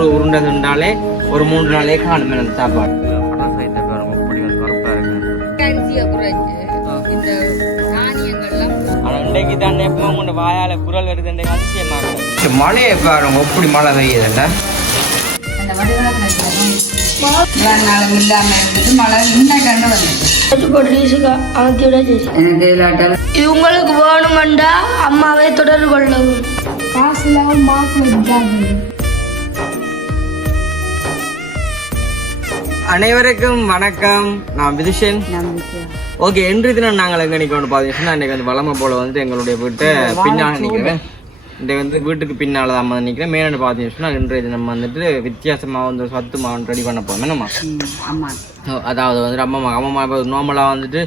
ஒரு உருண்டை திண்டாலே ஒரு 3 நாளே காணும் அந்த சாப்பாடு. கடல் சைட்டை பாருங்க இப்படி வந்து கருப்பா இருக்கு. ஆனால் இன்றைக்கு தானே எப்போ உங்களோட வாயால குரல் வருது அதிசயமாக மழையை பாருங்க எப்படி மழை பெய்யுதுண்டா. இது உங்களுக்கு வேணுமெண்டா அம்மாவை தொடர்பு கொள்ளவும். அனைவருக்கும் வணக்கம். நான் விதுஷன். ஓகே, இன்று தினம் நாங்கள் எங்கே நிற்கணும்னு பார்த்தீங்கன்னா இன்றைக்கு வந்து வளமை போல வந்து எங்களுடைய வீட்டை பின்னால் நிற்கிறேன். இன்றைக்கு வந்து வீட்டுக்கு பின்னால் தான் வந்து நிற்கிறேன். மெயினாக பார்த்தீங்கன்னா இன்றைய தினம் வந்துட்டு வித்தியாசமாக வந்து சத்து மாவு ரெடி பண்ண போகிறோம். என்னம்மா? அதாவது வந்து அம்மா இப்போ நார்மலாக வந்துட்டு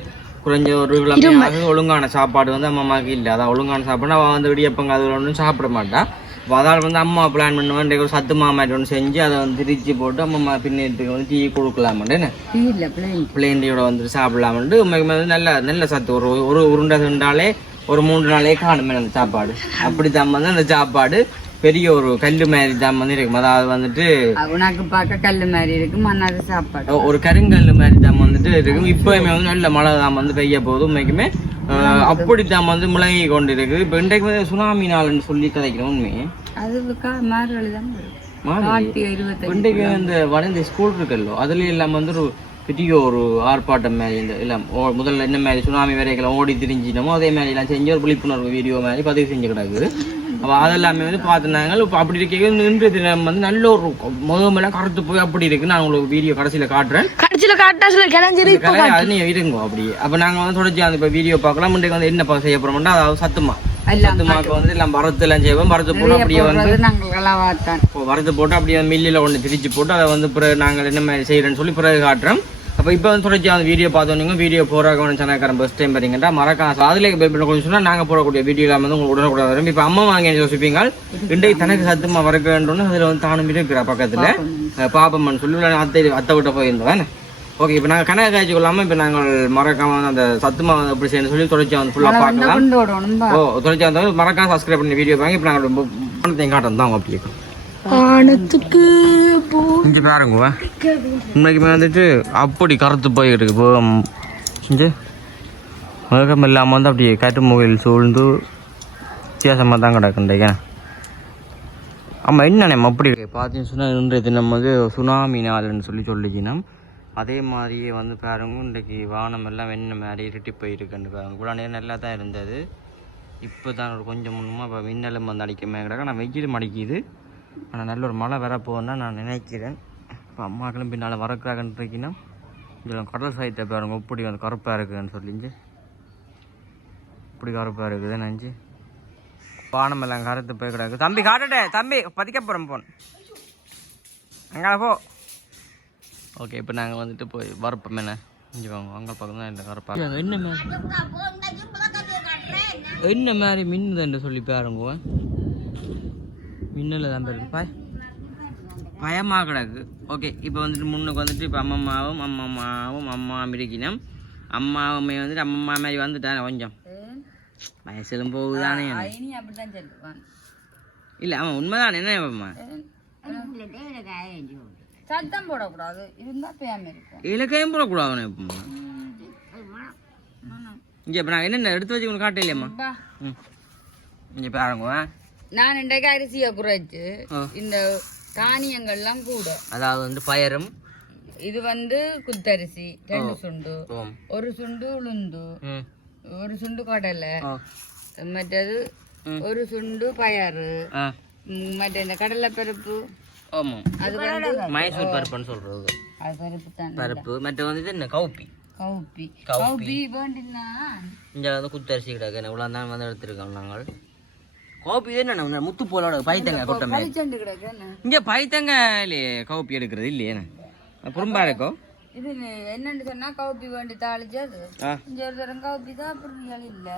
குறைஞ்ச ஒரு கிழமை ஒழுங்கான சாப்பாடு வந்து அம்மாவுக்கு இல்லை. அதான் ஒழுங்கான சாப்பாடு அவள் வந்து இடியப்பங்க அது ஒன்றும் சாப்பிட மாட்டாள். இப்போ அதால் வந்து அம்மா பிளான் பண்ணுவேன் இன்றைக்கு ஒரு சத்து மாமாட்டி ஒன்று செஞ்சு அதை வந்து திரிச்சு போட்டு அம்மா பின்னேட்டுக்கு வந்து டீ கொடுக்கலாமேன்னு பிளேண்டியோட வந்துட்டு சாப்பிடலாமன்ட்டு உண்மைக்கு வந்து நல்ல சத்து ஒரு உருண்டை திண்டாலே ஒரு 3 நாளே காணுமே அந்த சாப்பாடு. அப்படி தான் வந்து அந்த சாப்பாடு பெரிய ஒரு கல்லு மாதிரி தான் வந்து இருக்கும். அதாவது வந்துட்டு உனக்கு பார்க்க கல்லு மாதிரி இருக்கும், மண்ணாத சாப்பாடு ஒரு கருங்கல்லு மாதிரி தான் வந்துட்டு இருக்கும். இப்போயுமே வந்து நல்ல மழை தான் வந்து பெய்ய போகுது. உண்மைக்குமே அப்படித்தான் வந்து முழங்கி கொண்டு இருக்குது. இப்போ இன்றைக்கு வந்து சுனாமி நாள்னு சொல்லி கதைக்கிறோம். உண்மையே இன்றைக்கு இந்த வளர்ந்த ஸ்கூல் இருக்குல்லோ அதுல எல்லாம் வந்து ஒரு பெரிய ஒரு ஆர்ப்பாட்டம் மாதிரி இந்த எல்லாம் முதல்ல என்ன மாதிரி சுனாமி வரைக்கெல்லாம் ஓடி திரிஞ்சினமோ அதே மாதிரி எல்லாம் செஞ்சு ஒரு விழிப்புணர்வு வீடியோ மாதிரி பதிவு செஞ்சு கிடக்குது. அப்போ அதெல்லாமே வந்து பார்த்துனாங்க. இப்போ அப்படி இருக்க இன்றைய தினம் வந்து நல்ல ஒரு முகமெல்லாம் கருத்து போய் அப்படி இருக்கு. நான் உங்களுக்கு வீடியோ கடைசியில் காட்டுறேன். அது இருங்க அப்படி. அப்போ நாங்கள் வந்து தொடர்ச்சி அந்த இப்போ வீடியோ பார்க்கலாம். இன்றைக்கு வந்து என்ன செய்ய போறோம்னா அதாவது சத்துமாக்கு வந்து எல்லாம் வரத்து எல்லாம் செய்வோம். வரத்து போட்டு அப்படியே வந்து வரத்து போட்டு அப்படியே மில்லில் கொண்டு திரிச்சு போட்டு அதை வந்து பிறகு நாங்கள் என்ன மாதிரி செய்யறேன்னு சொல்லி பிறகு காட்டுறோம். அப்போ இப்போ வந்து தொடர்ச்சி அந்த வீடியோ பார்த்தோன்னீங்க. வீடியோ போகிறாங்க சேனக்காரன் ஃபர்ஸ்ட் டைம் வரீங்கன்னா மறக்காம அதிலே கொஞ்சம் சொன்னால் நாங்கள் போடக்கூடிய வீடியோலாம் வந்து உங்களுக்கு உடனுக்குடன் வரும். இப்போ அம்மா வாங்கி யோசிப்பீங்க இன்றைக்கு தனக்கு சத்துமா வர வேண்டும்னு அதில் வந்து தானும் இருக்கிற பக்கத்தில் பாப்பம்மன் சொல்லி அத்தை விட்ட போயிருந்தோம். ஓகே, இப்போ நாங்கள் கணக்கு காய்ச்சி கொள்ளாமல் இப்போ நாங்கள் மறக்காம அந்த சத்துமா வந்து எப்படி செய்யணும் சொல்லி தொடர்ச்சி வந்து ஃபுல்லாக பார்க்கலாம். தொடர்ச்சி வந்து மறக்காம சப்ஸ்கிரைப் பண்ணி வீடியோ வாங்கி இப்போ நாங்கள் பணத்தையும் காட்டம் தான் அப்படி இங்கே பாருங்க. இன்னைக்குமே வந்துட்டு அப்படி கருத்து போய்கிட்டு இருக்கு. இப்போ முகம் இல்லாமல் வந்து அப்படியே காற்று முகையில் சூழ்ந்து வித்தியாசமாக தான் கிடக்குண்டேங்க. ஆமாம், என்னண்ணே அப்படி பார்த்தீங்கன்னு சொன்னால் இன்றைய தினம் வந்து சுனாமி நாள்னு சொல்லிச்சின்னா அதே மாதிரியே வந்து பாருங்க இன்றைக்கு வானம் எல்லாம் வெண்ண மாதிரி இருட்டி போயிருக்குன்னு பாருங்க. இவ்வளோ நேரம் நல்லா தான் இருந்தது. இப்போ தான் ஒரு கொஞ்சம் முன்னமாக இப்போ மின்னலும் வந்து அடிக்கமே கிடக்கு. நான் வெயில் அடிக்குது. ஆனால் நல்ல ஒரு மழை வரப்போகுதுன்னு நான் நினைக்கிறேன். இப்போ அம்மாக்களும் பின்னால் வரக்கிறாங்கன்றீங்கன்னா இதில் கடல் சாயத்தை பாருங்க இப்படி வந்து கருப்பாக இருக்குதுன்னு சொல்லிஞ்சு இப்படி கருப்பாக இருக்குது நினச்சி வானம் எல்லாம் கருத்து போய் கிடக்கு. தம்பி காட்டுட்டே தம்பி பதிக்க போகிறோம் போன் அங்கே போ. ஓகே, இப்போ நாங்கள் வந்துட்டு போய் வரப்போம் என்ன இங்கே வாங்க அங்கே பக்கம் தான் இல்லை கருப்பாக என்ன மாதிரி மின்னுதுன்னு சொல்லி பாருங்க. மின்னல தான் பாருங்க பயமாக கிடக்கு. ஓகே, இப்போ வந்துட்டு முன்னுக்கு வந்துட்டு இப்போ அம்மாவும் அம்மா மிடிக்கணும். அம்மாவுமே வந்துட்டு அம்மா மாதிரி வந்துட்டானே கொஞ்சம் வயசுலும் போகுதானே. இல்லை அவன் உண்மைதான் என்ன அம்மா சத்தம் போடக்கூடாது, இலக்கையும் போடக்கூடாது. இங்கே இப்போ நான் என்னென்ன எடுத்து வச்சு காட்ட இல்லையம்மா. இங்கே பாருங்க, நான் இன்றைக்கு அரிசியை குறைச்சு இந்த தானியங்கள்லாம் கூட அதாவது வந்து பயரும் இது வந்து குத்தரிசி 2 சுண்டு, 1 சுண்டு உளுந்து, 1 சுண்டு கடலை, மற்றது 1 சுண்டு பயறு, மற்ற இந்த கடலை பருப்பு அது வந்து மைசூர் பருப்புன்னு சொல்றது பருப்பு. மற்ற வந்து என்ன கவுப்பி வேண்டினா இங்கே வந்து குத்தரிசி கிடக்கு. இவ்வளோ தான் வந்து எடுத்துருக்கோம் நாங்கள். கோப்பி என்ன முத்து போலோட பைத்தங்க கொட்டமே இங்கே பைத்தங்க இல்லையே கவுப்பி எடுக்கிறது இல்லையே புறம்பா இருக்கும். இது என்னன்னு சொன்னா கவுப்பி வேண்டி தாளிச்சது இங்க ஒரு தரம் கவுப்பி தான் அப்படி இல்ல.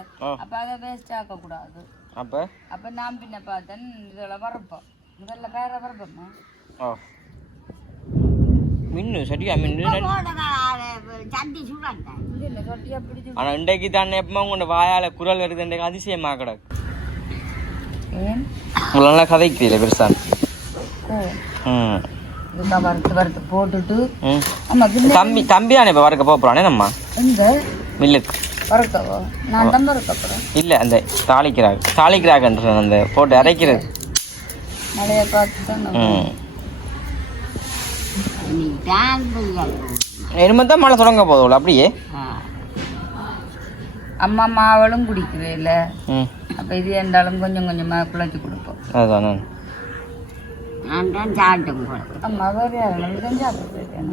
அப்ப அதை வேஸ்ட் ஆக்க கூடாது. அப்ப நான் பின்ன பார்த்தேன் இதெல்லாம் வரப்போம் முதல்ல பேர வரப்போமா மின்னு சரியா மின்னு. ஆனா இன்றைக்கு தானே எப்பமா உங்களோட வாயால குரல் வருது இன்றைக்கு அதிசயமா கிடக்கு. உங்களெல்லாம் கதைக்கிறீங்களே பெருசா வறுக்கும். ம் இதுதான் வறுத்து போட்டுட்டு ம் ஆமா தம்பி தானே இப்போ வறுக்க போகிறானே நம்ம எங்க மில்லுக்கு வறுக்கவோ? நான் தான் வறுக்கப்புறம் இல்லை அந்த தாளிக்கிறாகன்ற அந்த போட்டு அரைக்கிறது. மழையை பார்த்து தான் ம் இனிமே தான் மழை தொடங்க போதும் அப்படியே. அம்மா மாவளும் குடிக்கிறேன் ம் அப்போ இது இருந்தாலும் கொஞ்சம் கொஞ்சமாக குழச்சி கொடுப்போம். அதுதான் நான் தான் சாப்பிட்டேன் போல. அம்மா வேறு யாரும் தான் சாப்பிடுறேன்.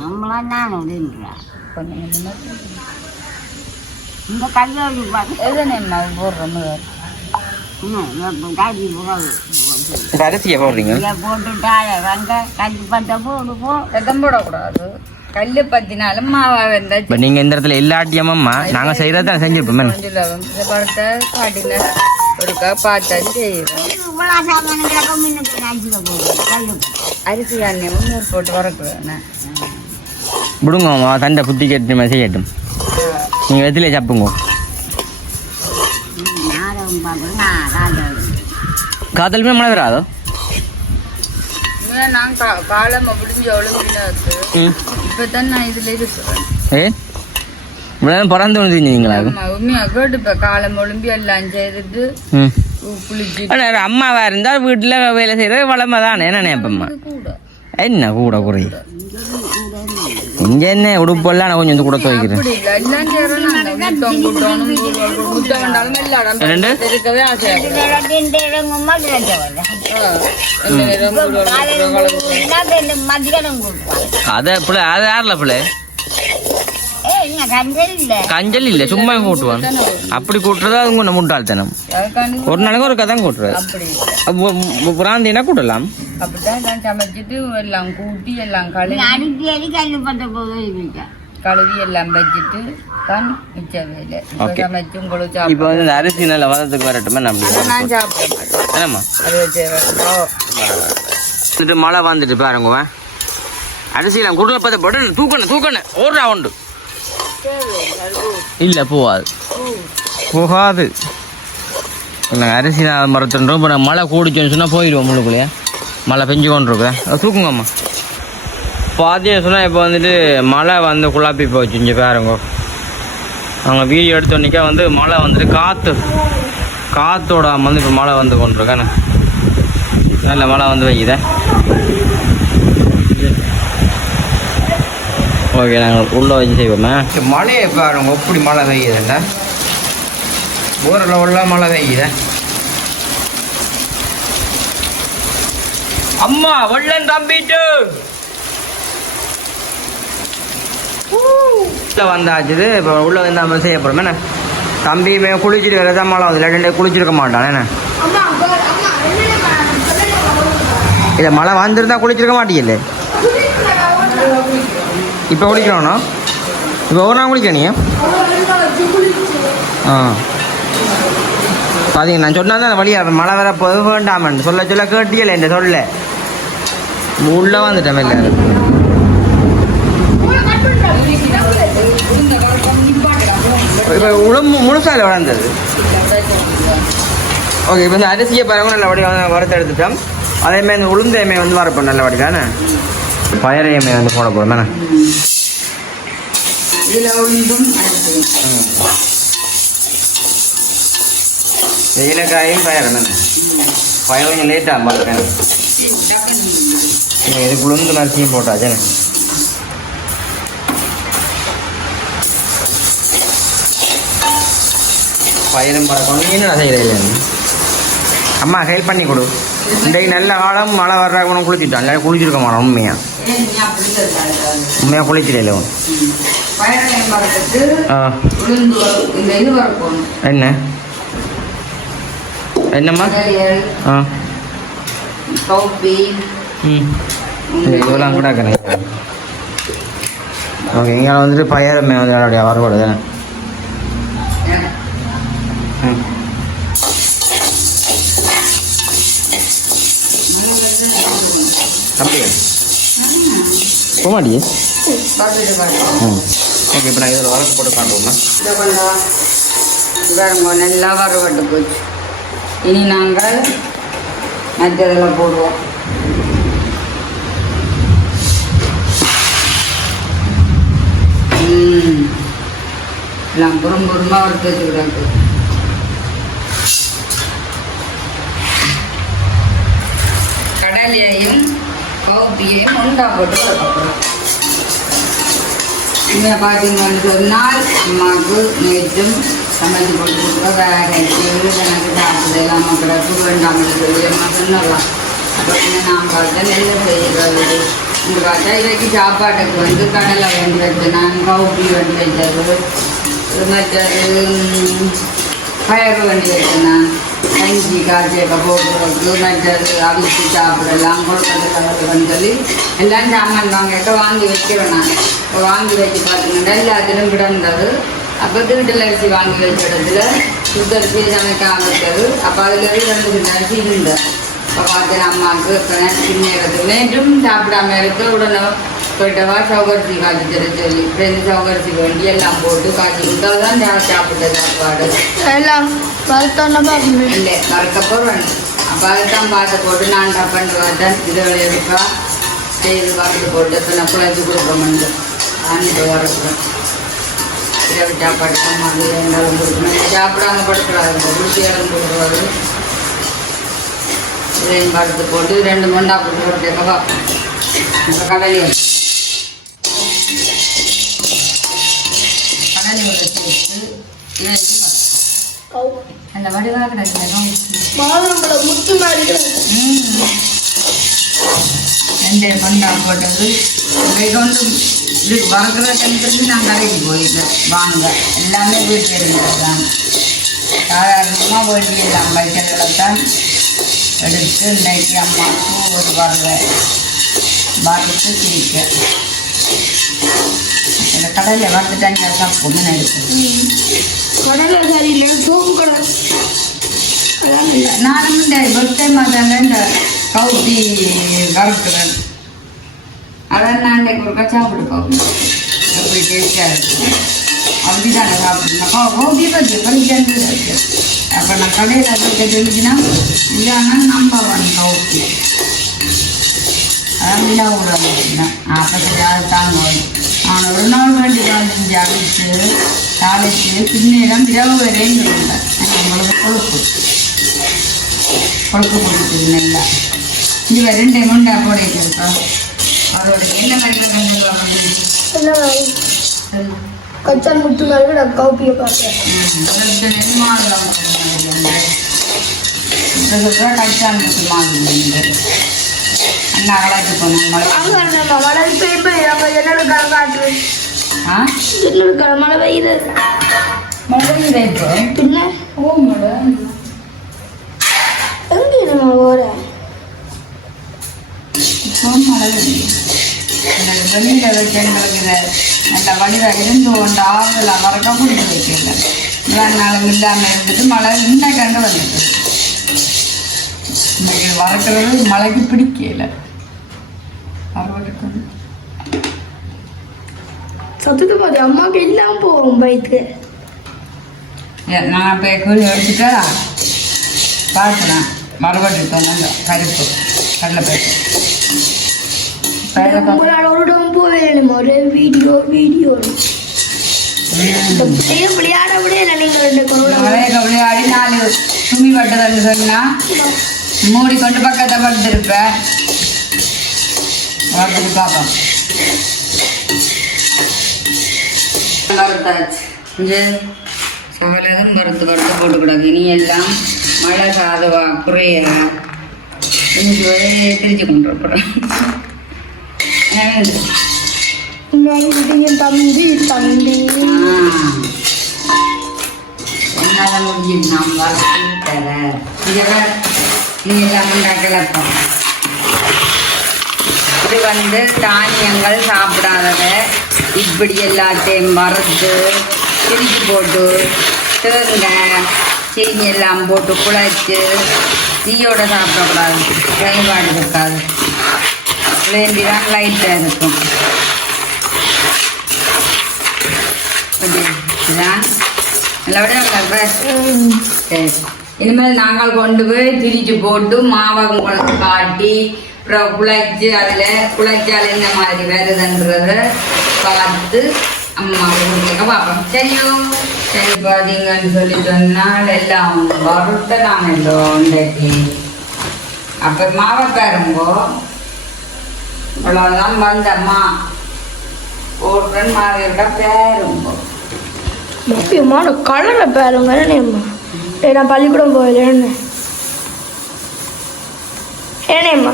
நம்மளாம் நான் அப்படின்றா கொஞ்சம் கொஞ்சமாக இந்த கல்லூரி பார்த்து எதுனே அம்மா போடுறோம். காய்ச்சி போகாது அரிசியை போடுறீங்க. போட்டுட்டாய வெங்க கஞ்சி பத்த போடு போ ரத்தம் போடக்கூடாது. கல் பத்தினாலும் மாவா வெந்தா இப்போ நீங்கள் இந்த இடத்துல எல்லாட்டியம்மா நாங்கள் செய்கிறத தான் செஞ்சுருப்போம். இதை பார்த்த காட்டின ஒருக்கா பார்த்தாலும் செய்கிறோம். இவ்வளோ சாமான கிடக்கும் இன்னும் காய்ச்சிக்க போகுது கல்லு அரிசி அன்னியமும் நீர் போட்டு வறக்குவேன். விடுங்கம்மா தண்டை புத்தி கேட்டு செய்யட்டும். நீங்கள் வெத்திலே சாப்பிடுங்க. நாடகம் பார்க்குறேன் நான் காய்ச்சி காதலுமே மழை வராதோ? நான் காலம் முடிஞ்ச ஒழுங்கினாக்கு இப்போ தான் நான் இதில் இருக்கிறேன். பிறந்து வந்துங்களா? உண்மையாக கேட்டு இப்போ காலம் ஒழும்பி எல்லாம் செய்துட்டு குளிச்சு அம்மாவா இருந்தால் வீட்டில் வேலை செய்கிறது வளமை தானே. என்ன நினைப்பம்மா கூட என்ன கூட குறையுது இங்கே என்ன உடுப்பெல்லாம் நான் கொஞ்சம் கூட துவைக்கிறேன். அப்படி இல்லை எல்லாம் செய்கிறோம். நாங்கள் முத்தம் கூட்டணும் முத்த வேண்டாலும் எல்லா இடம் இருக்கவே ஆசையாக மதியம் கொடுப்பாங்க அதை பிள்ளை அது யாரில் பிள்ளை கஞ்சல் இல்லை சும்மா கூட்டுவான். அப்படி கூட்டுறது அது கொஞ்சம் முட்டாள்தனம். ஒரு நாளைக்கு ஒரு கதை கூட்டுறது. அப்படி பிராந்தினா கூட்டலாம். அப்படிதான் நான் சமைச்சிட்டு எல்லாம் கூட்டி எல்லாம் கழுவி அடிக்கடி கல்லு பத்த போக கழுவி எல்லாம் வச்சுட்டு தான் மிச்ச வேலை சமைச்சு உங்களுக்கு இப்போ வந்து இந்த அரிசி நல்ல வதத்துக்கு வரட்டுமே நம்ம நான் சாப்பிட மாட்டேன். என்னம்மா அது வச்சு வந்துட்டு மழை வந்துட்டு பாருங்க. அரிசியெல்லாம் குடலை பார்த்து போட்டு தூக்கணும் ஓடுறா உண்டு. இல்லை போகாது நாங்கள் அரிசி நான் மரத்துன்றோம். இப்போ நான் மழை கூடிச்சோன்னு சொன்னால் போயிடுவோம். முழுக்குள்ளேயே மழை பெஞ்சு கொண்டு இருக்கேன். தூக்குங்கம்மா பாத்தியம் சொன்னால் இப்போ வந்துட்டு மழை வந்து குழப்பி போச்சு. இங்கே பாருங்க நாங்கள் வீடியோ எடுத்தோன்னிக்கா வந்து மழை வந்துட்டு காற்றோட வந்து இப்போ மழை வந்து கொண்டிருக்கேன். நல்ல மழை வந்து வைக்குதேன். ஓகே நாங்கள் உள்ளே வச்சு செய்வோமே. மழையை பாருங்க எப்படி மழை பெய்யுதுண்டா. ஊரில் உள்ள மழை பெய்யுத. அம்மா வெள்ளம் தம்பிட்டு வந்தாச்சுது. இப்போ உள்ள வந்து நம்ம செய்ய போகிறோம். என்ன தம்பியுமே குளிச்சுட்டு வரதான் மழை வந்து ரெண்டு குளிச்சிருக்க மாட்டான். என்ன இல்லை மழை வந்துருந்தா குளிச்சிருக்க மாட்டீங்கல்ல. இப்போ குளிக்கணும்னா இப்போ ஒரு நாள் குளிக்க நீங்கள் பார்த்தீங்க நான் சொன்னால் தான் வழியாக மழை வர போது வேண்டாமன்னு சொல்ல கேட்டியல என் சொல்ல உள்ளே வந்துட்டேன். இல்லை இப்போ உடம்பு முழுசாக வளர்ந்தது. ஓகே இப்போ இந்த அரிசியை பாருங்க நல்லபடியாக வறுத்து எடுத்துட்டோம். அதேமாதிரி இந்த உளுந்தையுமே வந்து வரப்போம் நல்லபடி தானே. பயரையுமே வந்து போட போகிறோம் தானே. இலக்காயும் பயரம் தானே. பயர் கொஞ்சம் லேட்டாக பார்த்துக்கேன். இதுக்கு உளுந்து அரிசியும் போட்டாச்சே. பயிரும் பறக்கணும். என்ன செய்கிறேன் அம்மா ஹெல்ப் பண்ணி கொடு. இன்றைக்கு நல்ல காலம் மழை வர்ற உனக்கு குளிச்சுட்டான். இல்லை குளிச்சிருக்க மாட்டோம். உண்மையாக குளிச்சிடல. என்னம்மா இதெல்லாம் கூட இருக்கிறேன். ஓகே இங்கே வந்துட்டு பயிரமே வந்து என்னுடைய வரக்கூடாது தானே. அப்படியே போக மாட்டியே. ஓகே இப்போ நான் இதில் வரக்கு போட்டு காட்டுவோம்னா நல்லா வரப்பட்டு போச்சு. இனி நாங்கள் மற்றதெல்லாம் போடுவோம். எல்லாம் புறம்புறமா வறுத்து வச்சுக்கிறாங்க. கடலையையும் கவுப்பியையும் உண்டா போட்டு வளர்க்கணும். இங்கே பார்த்தீங்கன்னு சொன்னால் அம்மாவுக்கு நேற்றும் சமைச்சு போட்டு கொடுக்குறோம். எனக்கு சாப்பிட்டதெல்லாம் மக்களுக்கு வேண்டாமல் சொல்லி அம்மா சொன்னலாம். அப்போ என்ன நான் பார்த்தேன் நெல்லை செய்கிறது இங்கே பார்த்தா இன்றைக்கு சாப்பாட்டுக்கு வந்து கடலை வேண்டி வச்சேன், நான் கவுப்பி வேண்டி வச்சது, மற்றது பயறு வேண்டி வச்சேன், நான் கஞ்சி காய்ச்சக்க போட்டுறதுக்கு, மற்றது அவிச்சு சாப்பிடலாம் கொடுக்கறதுக்கு சொல்லி எல்லாம் சாமான் வாங்கிட்டு வாங்கி வைக்கிறேன். நான் இப்போ வாங்கி வச்சு பார்த்தீங்கன்னா எல்லாத்திலும் கிடந்தது. அப்போ திருட்டில் அரிசி வாங்கி வச்ச இடத்துல சுத்தரிசி சமைக்காம இருக்கிறது. அப்போ அதில் 2 அரிசி இருந்தேன். இப்போ பார்த்தேன் அம்மாவுக்கு சின்ன இடத்துல நேற்றும் சாப்பிடாம இருக்க உடனே போயிட்டவா சௌகரிசி காய்ச்சி தர சொல்லி 2 சௌகரிசி வேண்டி எல்லாம் போட்டு காய்ச்சி கொடுத்தாதான் சாப்பிட்ட சாப்பாடு எல்லாம் இல்லை வறுக்கப்போறேன். அப்போ அதுதான் பார்த்து போட்டு நான் டப்பன்ட்டு பார்த்தேன். இதை எடுப்பா செய்து பார்த்து போட்டு இப்போ நான் குழச்சி கொடுக்க மாட்டேன். நான் இப்போ வறுக்கிறேன். இரவு சாப்பாடு தான் அது எங்காலும் கொடுக்கணும். சாப்பிடாம படுக்கிறாரு குடிச்சு இடம் கொடுக்குறாரு. இதையும் படுத்து போட்டு 2 மண்டா போட்டு கொடுத்தேக்கவா இப்போ கடலையை சேர்த்து அந்த வடிவாக கிடையாது முத்து மாதிரி 2 மண்டா போட்டது. இதை கொண்டு இது வறுக்கிறதுக்கு நான் கடைக்கு போயிட்டேன் வாங்க. எல்லாமே வீட்டில் இருந்தது தான். சாதாரணமாக போயிட்டு எல்லாம் வைக்கிறதுல தான் எடுத்து இன்றைக்கு அம்மாவுக்கு ஒரு வறுத்து சிரிக்க இந்த கடையில் வறுத்துட்டாங்க தான் பொண்ணு எடுத்து கடலை சரியில்லை சோப்பு கடை அதான் இல்லை. நானும் இந்த பர்த்டே மாதாங்க இந்த கவுத்தி வறுக்கிறேன். அதான் நான் இன்றைக்கு ஒரு சாப்பிடுப்போம். எப்படி டேஸ்டாக இருக்கும் அப்படி தானே சாப்பிடணும். கவுத்தி பற்றி பறிக்காண்டு இருக்கு. அப்போ நான் கடையில் இருக்க தெரிஞ்சுன்னா இல்லைன்னா நம்பர் 1 கவுத்தி அதான் இல்லை விடாம அப்போ சரி அது தாங்க வரும். நான் ஒரு நாள் வேண்டி செஞ்சு அடித்து தாளித்து பின்னிடம் இரவு வரையும் இருந்தேன். நம்மளுக்கு கொழுப்பு கொடுக்குது நல்லா. இது 2 மண்டா போடிட்டு அதோட என்ன கச்சான் முத்து மாதிரி நான் காப்பியை பார்த்தேன். கச்சான் முத்து மாதிரி அண்ணா கலாச்சி போனோம். மழை பெய்யும்போது என்னோட காட்டுவேன். என்னோட மழை பெய்யுது மழை பெய்யுதா இப்போ பின்ன ஓ மழை எங்கே நம்ம போகிற இப்போ மழை பெய்யுது. எனக்கு வெளியில் வச்சு எங்களுக்கு நல்ல வடிவாக இருந்து கொண்டு ஆறுதல் மறக்க பிடிச்சி வைக்கல. இவ்வளோ நாளும் இல்லாமல் இருந்துட்டு மழை இன்னும் கண்டு வந்துட்டு இன்னைக்கு வறக்கிறது மழைக்கு பிடிக்கல. சத்துக்கு பாதி அம்மாவுக்கு இல்லாம போவோம் பைக்கு. நான் இப்போ கூலி எடுத்துட்டா பார்க்கலாம் மறுபடி சொன்ன கருப்பு கடலைப்பேட்டு ஒரு இடம் போவேணும். ஒரு வீடியோ விளையாட விடையில நீங்கள் விளையாடி 4 துணி பட்டுறதுன்னு சொன்னா மூடிக்கொண்டு பக்கத்தை படுத்திருப்பேன். வறுத்துட்டு பார்ப்போம். வறுத்தாச்சு இங்கே சகலதும் வறுத்து போட்டுக்கூடாது. இனி எல்லாம் மழை சாதவா குறைய இன்னைக்கு திரிச்சு கொண்டு வரப்போகிறேன். தம்பி என்னால் முடிஞ்சு நாம் வறுத்து தர இதெல்லாம் நீ எல்லாம் உண்டாக்கலப்போம். இது வந்து தானியங்கள் சாப்பிடாதத இப்படி எல்லாத்தையும் வறுத்து திரிச்சு போட்டு தேங்காய் சீனி எல்லாம் போட்டு குழைச்சி தீயோட சாப்பிடக்கூடாது. செயல்பாடு இருக்காது. வேண்டி தான் லைட்டாக இருக்கும். இதுதான் நல்லபடியாக சரி. இனிமேல் நாங்கள் கொண்டு போய் திரிச்சு போட்டு மாவை உங்களுக்கு காட்டி அப்புறம் குழைச்சி அதில் குழைச்சால் இந்த மாதிரி வருதுன்றதை பார்த்து அம்மா கொடுக்க பார்ப்போம். சரியும் சரி பார்த்தீங்கன்னு சொல்லி சொன்னால் எல்லாம் வறுத்தலாம் எல்லாம் இன்றைக்கு. அப்போ மாவை பாருங்கோ இவ்வளோதான் வந்தம்மா போடுறேன் மாவியோட பேருங்கோ. முக்கியமான கலரை பாருங்க என்னம்மா. நான் பள்ளிக்கூடம் போயில என்னம்மா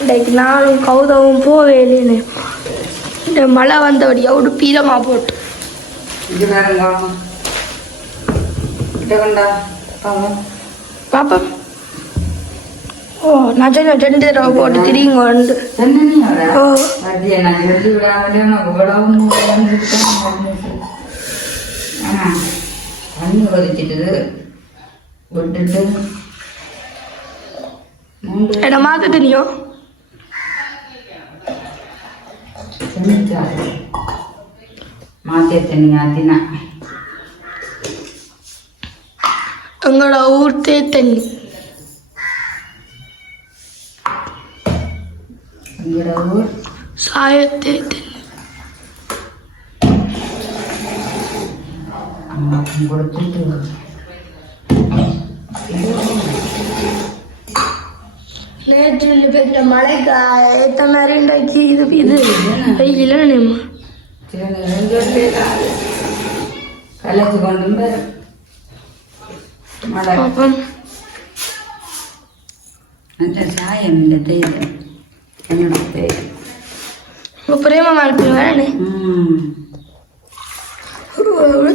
இன்றைக்கு நானும் கௌதவும் போவே இல்லைன்னு இந்த மழை வந்தபடியா உடுப்பீரமா போட்டு இது பாருங்க இதை கொண்டா பாப்பா. ஓ நான் சொன்ன 2 தடவை போட்டு திரியுங்க வந்து. ஓ நான் சொல்லி விடாமலே உனக்கு இவ்வளவு தண்ணி கொதிச்சிட்டு விட்டுட்டு என்ன மாத்த தெரியும். மாத்திய தண்ணி ஆத்தினா எங்களோட ஊர் தண்ணி எங்களோட ஊர் சாயத்தே தண்ணி அம்மாக்கும் கொடுத்துட்டு நேற்று பெரிய மழைக்கு ஏற்ற மாதிரி இன்றைக்கு இது வெயில நினைமா கலைச்சு கொண்டு மழை பாப்பம். அந்த சாயம் இல்லை தேவை என்னோட தேவை பிரேமமா இருப்பீங்க வேணே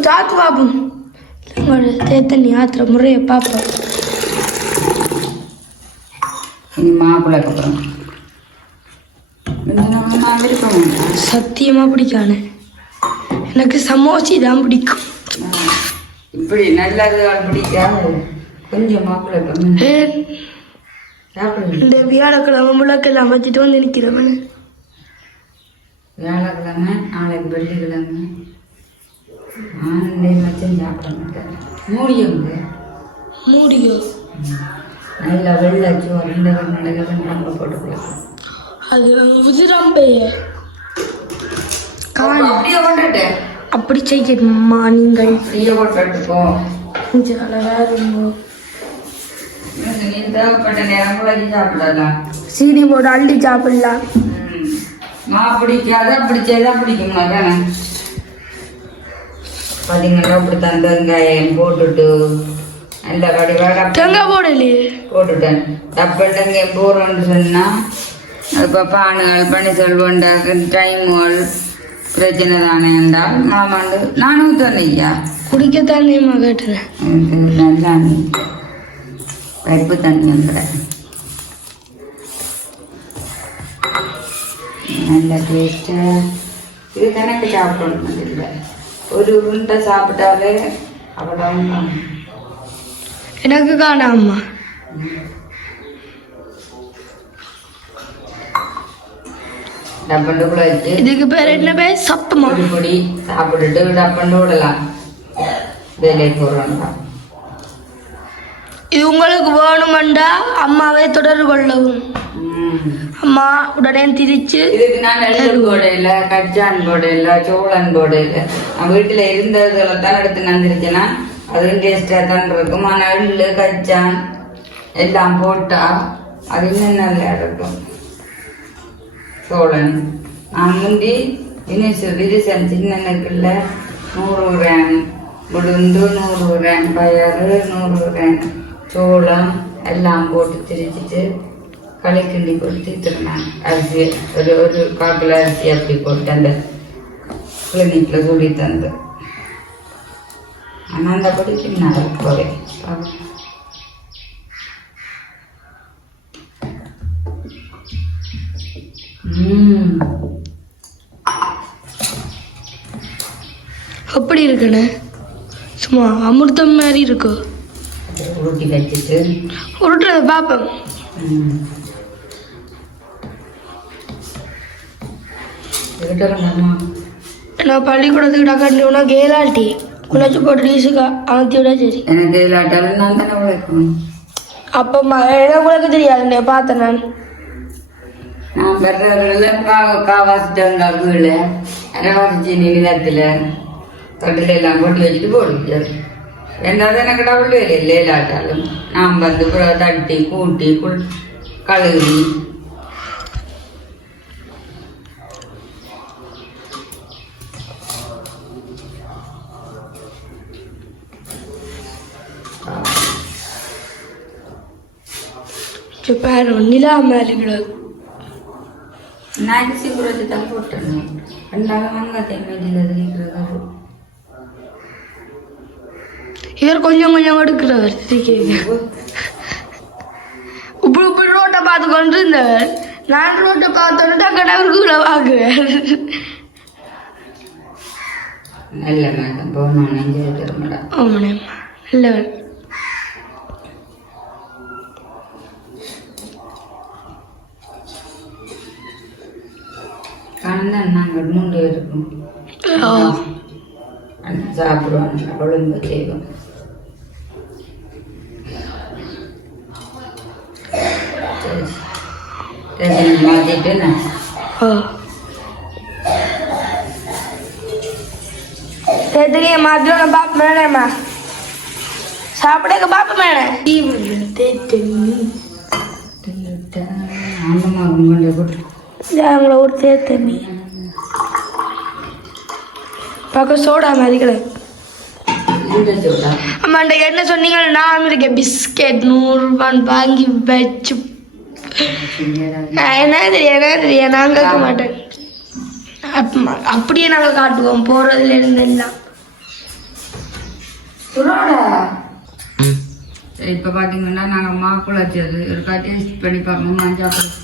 சாத்து பாப்போம். தேத்தண்ணி ஆத்துற முறையை பார்ப்போம். இனி மாப்பிள்ளைக்கு அப்புறம் விருப்பம் சத்தியமா பிடிக்கானே. எனக்கு சமோசி தான் பிடிக்கும். இப்படி நல்லது பிடிக்காது கொஞ்சம் மாப்பிள்ளை சாப்பிடுங்க. இந்த வியாழக்கிழமை முழக்கெல்லாம் வச்சுட்டு வந்து நிற்கிறவன். வியாழக்கிழமை நாளைக்கு வெள்ளிக்கிழமை ஆனந்தே மச்சம் சாப்பிட மாட்டேன். மூடியுங்க மூடியோ நல்லா வெள்ளாச்சு ரெண்டு நடக்க போட்டுக்கலாம். அது உதிரம்பைய அப்படியே கொண்டுட்டு அப்படி செய்யணுமா நீங்கள்? ஃப்ரீயாக போட்டுக்கோ. கொஞ்சம் வேறு நீ தேவைப்பட்ட நேரம் கூட சாப்பிடலாம். சீனி போட்டு அள்ளி சாப்பிடலாம். மா பிடிக்காத பிடிச்சதான் பிடிக்கும் தானே. பார்த்தீங்கன்னா அப்படி தந்த வெங்காயம் போட்டுட்டு நல்ல கடிவாக தேங்காய் போடலையே போட்டுட்டேன். டப்பட்டங்க போகிறோன்னு சொன்னால் இப்போ பானுகள் பண்ணி சொல்வேண்டாக்கு டைமுகள் பிரச்சனை தானே என்றால் மாமாண்டு நானும் தண்ணியா குடிக்கத்தானே கேட்டேன். நல்லா பைப்பு தண்ணி வந்துட நல்ல டேஸ்ட்டாக. இது கணக்கு சாப்பிடணும் இல்லை, ஒரு உருண்டை சாப்பிட்டாலே அவ்வளோ. எனக்கு காணாமா டப்பண்டுக்குள்ள வச்சு இதுக்கு பேர் என்ன பேர்? சப்பமா பொடி சாப்பிட்டுட்டு டப்பண்டு விடலாம். வேலைக்கு போகிறோம்னா இது உங்களுக்கு வேணுமெண்டா அம்மாவை தொடர்பு கொள்ளவும். அம்மா உடனே திரிச்சு இதுக்கு நான் எள்ளு போடையில கச்சான் போடையில சோளன் போடையில நான் வீட்டுல இருந்ததுல தான் எடுத்து நந்திருச்சேன்னா அதுவும் டேஸ்டா தான் இருக்கும். ஆனால் எள்ளு கச்சான் எல்லாம் போட்டா அது இன்னும் நல்லா இருக்கும். சோளன் நான் முந்தி விரிசன் சின்னனுக்குள்ள 100 கிராம் உளுந்து, 100 கிராம் பயறு, 100 கிராம் சோளம் எல்லாம் போட்டு திரிச்சிட்டு களை கிண்டி போட்டு தீர்த்துருந்தாங்க. அரிசி ஒரு காக்கில் அரிசி அப்படி போட்டு அந்த கிளினிக்கில் சொல்லி தந்து. ஆனால் அந்த படிக்கு நான் போவேன். எப்படி இருக்குண்ணே? சும்மா அமிர்தம் மாதிரி இருக்கும். உருட்டி வச்சுட்டு உருட்டுறத பார்ப்பேன். நான் பள்ளிக்கூடத்துக்கு டக்காண்டி உனக்கு ஏலாட்டி குழச்சி போட்டு டீஸுக்கு அமர்த்தி விட சரி. எனக்கு ஏலாட்டாலும் நான் தானே உழைக்கணும். அப்போ எனக்கு உனக்கு தெரியாதுண்ணே, பார்த்தேன் நான். நான் வர்றவர்கள் காவாசிட்டாங்க வீடு அரைவாசி நிலத்தில் தொட்டில எல்லாம் கொட்டி வச்சுட்டு போடுச்சு. ரெண்டாவது எனக்கு டவுள் வேலை இல்லை இல்லாட்டாலும் நான் வந்து தட்டி கூட்டி கழுவி பாரு நிலா மாதிரி கிடக்கு. நான் சீக்கிரத்தை தான் போட்டேன். ரெண்டாவது வெங்காயத்தை மேஜில் இருக்கிறது. இவர் கொஞ்சம் கொஞ்சம் எடுக்கிறவர் இப்படி இப்படி ரோட்டை பார்த்து கொண்டு இருந்தவர். நான் ரோட்டை பார்த்தோன்னு கடவுளுக்குள்ள வாங்குவேன். நல்ல மேடம் போகணும் நெஞ்சு திரும்படா. ஆமாண்ணே நல்லவர். கண்ணன் நாங்கள் 3 இருக்கும் சாப்பிடுவாங்க கொழும்பு செய்வோம். சரி மாற்றிட்டு நான் சேர்த்துக்கே மாத்திரம் பாப்பு மேடம்மா சாப்பிடுங்க பாப்பு மேடம். ஆண்டமாக கொண்டு போட்டு அவங்கள ஒரு தேத்தண்ணி பக்கம் சோடா மாதிரி கிடக்கு. ஆமாண்ட என்ன சொன்னீங்க? நான் இருக்கேன் பிஸ்கெட் 100 ரூபான்னு வாங்கி வச்சு என்ன தெரியும் நான் கேட்க மாட்டேன். அப்படியே நாங்கள் காட்டுவோம் போறதுல இருந்து எல்லாம். இப்போ பார்த்தீங்கன்னா நாங்கள் மாக்குள்ள வச்சது இருக்கா டேஸ்ட் பண்ணி பார்க்கணும். நான் சாப்பிடுறேன்.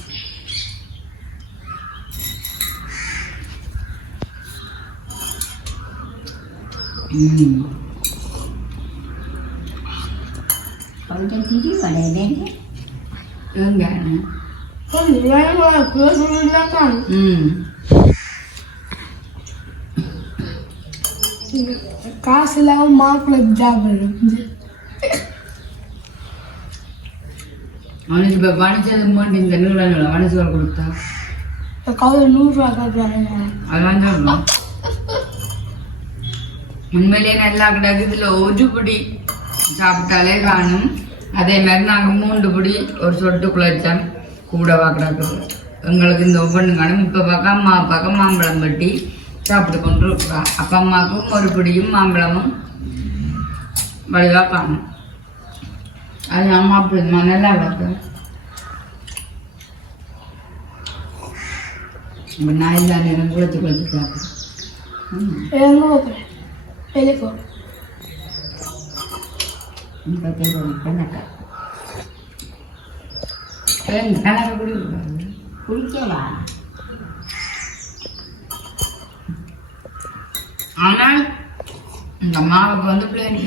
கொஞ்சம் திரி வடையிலே காசு இல்லாம மாப்பிள்ளை சாப்பிடுறேன். அவனுக்கு இப்போ வணிச்சது மாட்டி இந்த நீள வணிச்சுகள் கொடுத்தா கவுல 100 ரூபா காட்டுறாங்க. அதான் சொல்லணும். உண்மையிலேயே நல்லா கிடக்கு. இதில் ஒரு பிடி சாப்பிட்டாலே காணும். அதே மாதிரி நாங்கள் 3 பிடி ஒரு சொட்டு குழைச்சோம் கூடவா கிடக்குது. எங்களுக்கு இந்த ஒவ்வொன்று காணும். இப்போ பக்கம் அம்மா பக்கம் மாம்பழம் வெட்டி சாப்பிட்டு கொண்டு இருக்கா. அப்பா அம்மாவுக்கும் ஒரு பிடியும் மாம்பழமும் வடிவாக காணும். அது அம்மா அப்படிமா நல்லா கிடக்கு. இப்போ நான் எல்லா நேரம் குளிச்சு சாப்பிடுறேன். குடிக்கவா? ஆனால் இந்த அம்மாவுக்கு வந்து பிள்ளைங்க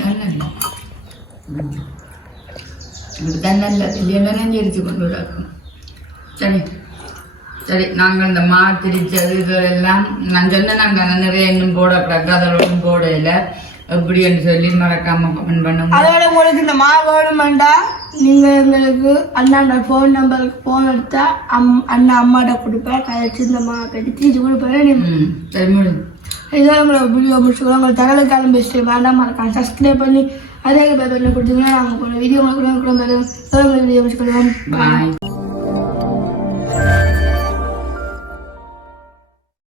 இப்படித்தான் நல்ல இல்லைன்னா நெஞ்சரிச்சு கொண்டு விடாக்கும். சரி சரி நாங்கள் இந்த மாத்திரிச்சது இதெல்லாம் நான் சொன்னேன். நாங்கள் நிறைய இன்னும் போடக்கூடாது அதோடும் போடையில எப்படின்னு சொல்லி மறக்காம கமெண்ட் பண்ணுங்க. அதோட உங்களுக்கு இந்த மாவு வேணுமெண்டா நீங்க எங்களுக்கு அண்ணாண்ட ஃபோன் நம்பருக்கு ஃபோன் எடுத்தா அண்ணா அம்மாட்ட கொடுப்பேன். கழிச்சு இந்த மாவை கட்டி தீச்சு கொடுப்பேன். சரி முடியும். இதான் உங்களை வீடியோ முடிச்சுக்கலாம். உங்களுக்கு தகவல் கிளம்பி வச்சுட்டு வேண்டாம் மறக்காம சப்ஸ்கிரைப் பண்ணி அதே பேர் பண்ணி கொடுத்தீங்கன்னா நாங்கள் வீடியோ உங்களுக்கு வீடியோ முடிச்சுக்கலாம். பாய்.